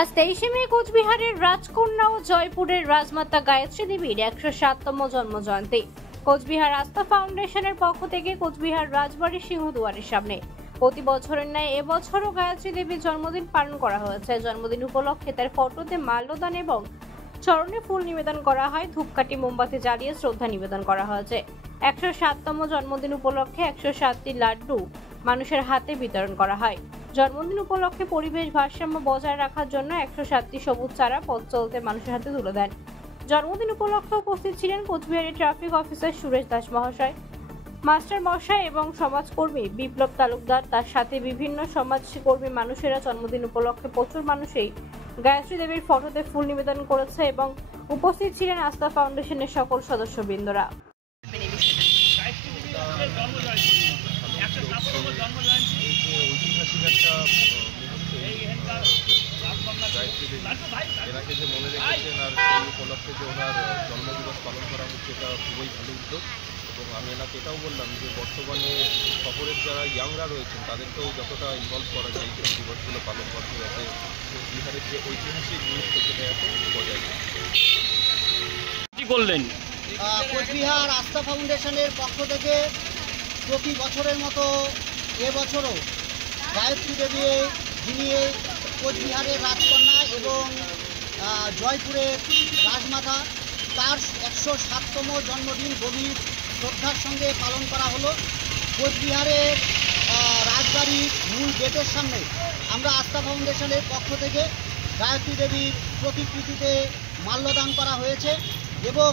আজ 23শে মে কোচবিহারের রাজকন্যা ও জয়পুরের রাজমাতা গায়ত্রী দেবীর 107তম জন্মজয়ন্তী। কোচবিহার আস্থা ফাউন্ডেশনের পক্ষ থেকে কোচবিহার রাজবাড়ির সিংহদুয়ারের সামনে প্রতি বছরের ন্যায় এবছরও গায়ত্রী দেবীর জন্মদিন পালন করা হয়েছে। জন্মদিন উপলক্ষে তার ফটোতে মাল্যদান এবং চরণে ফুল নিবেদন করা হয়। ধূপকাঠি মোমবাতি জ্বালিয়ে শ্রদ্ধা নিবেদন করা হয়েছে। 107তম জন্মদিন উপলক্ষে 107টি লাড্ডু মানুষের হাতে বিতরণ করা হয়। জন্মদিন উপলক্ষে পরিবেশ ভারসাম্য বজায় রাখার জন্য 107টি সবুজ চারা পথ চলতে মানুষের হাতে তুলে দেন। জন্মদিন উপলক্ষে উপস্থিত ছিলেন কোচবিহারের ট্রাফিক অফিসার সুরেশ দাস মহাশয়, মাস্টার মশাই এবং সমাজকর্মী বিপ্লব তালুকদার। তার সাথে বিভিন্ন সমাজকর্মী মানুষেরা জন্মদিন উপলক্ষে প্রচুর মানুষই গায়ত্রী দেবীর ফটোতে ফুল নিবেদন করেছে এবং উপস্থিত ছিলেন আস্থা ফাউন্ডেশনের সকল সদস্যবৃন্দরা। এনাকে যে মনে রেখেছেন আর সেই উপলক্ষে যে ওনার জন্মদিবস পালন করা হচ্ছে এটা খুবই ভালো উদ্যোগ। এবং আমি এনাকে এটাও বললাম যে বর্তমানে শহরের যারা ইয়াংরা রয়েছেন তাদেরকেও যতটা ইনভলভ করা যায় এইসব দিবসগুলো পালন করতে, যাতে বিহারের যে ঐতিহাসিক গুরুত্ব সেটা যাতে বজায় থাকে। কি করলেন? কোচবিহার আস্থা ফাউন্ডেশনের পক্ষ থেকে প্রতি বছরের মতো এবছরও গায়ত্রী দেবী, যিনি কোচবিহারের রাজকন্যা এবং জয়পুরের রাজমাতা, তার 107তম জন্মদিন গভীর শ্রদ্ধার সঙ্গে পালন করা হলো। কোচবিহারের রাজবাড়ির মূল গেটের সামনে আমরা আস্থা ফাউন্ডেশনের পক্ষ থেকে গায়ত্রী দেবীর প্রতিকৃতিতে মাল্যদান করা হয়েছে এবং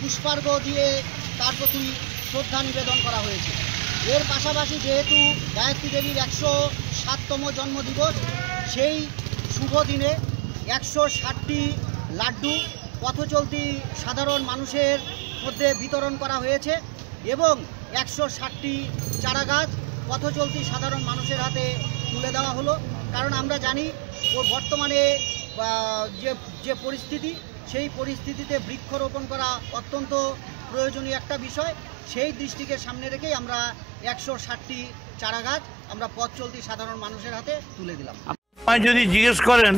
পুষ্পার্ঘ্য দিয়ে তার প্রতি শ্রদ্ধা নিবেদন করা হয়েছে। এর পাশাপাশি যেহেতু গায়ত্রী দেবীর 107তম জন্মদিবস, সেই শুভ দিনে 107টি লাড্ডু পথচলতি সাধারণ মানুষের মধ্যে বিতরণ করা হয়েছে এবং 107টি চারাগাছ পথচলতি সাধারণ মানুষের হাতে তুলে দেওয়া হলো। কারণ আমরা জানি বর্তমানে যে পরিস্থিতি, সেই পরিস্থিতিতে বৃক্ষরোপণ করা অত্যন্ত প্রয়োজনীয় একটা বিষয়। সেই দৃষ্টিকে সামনে রেখেই আমরা 107টি চারাগাছ আমরা পথ চলতি সাধারণ মানুষের হাতে তুলে দিলাম। যদি জিজ্ঞেস করেন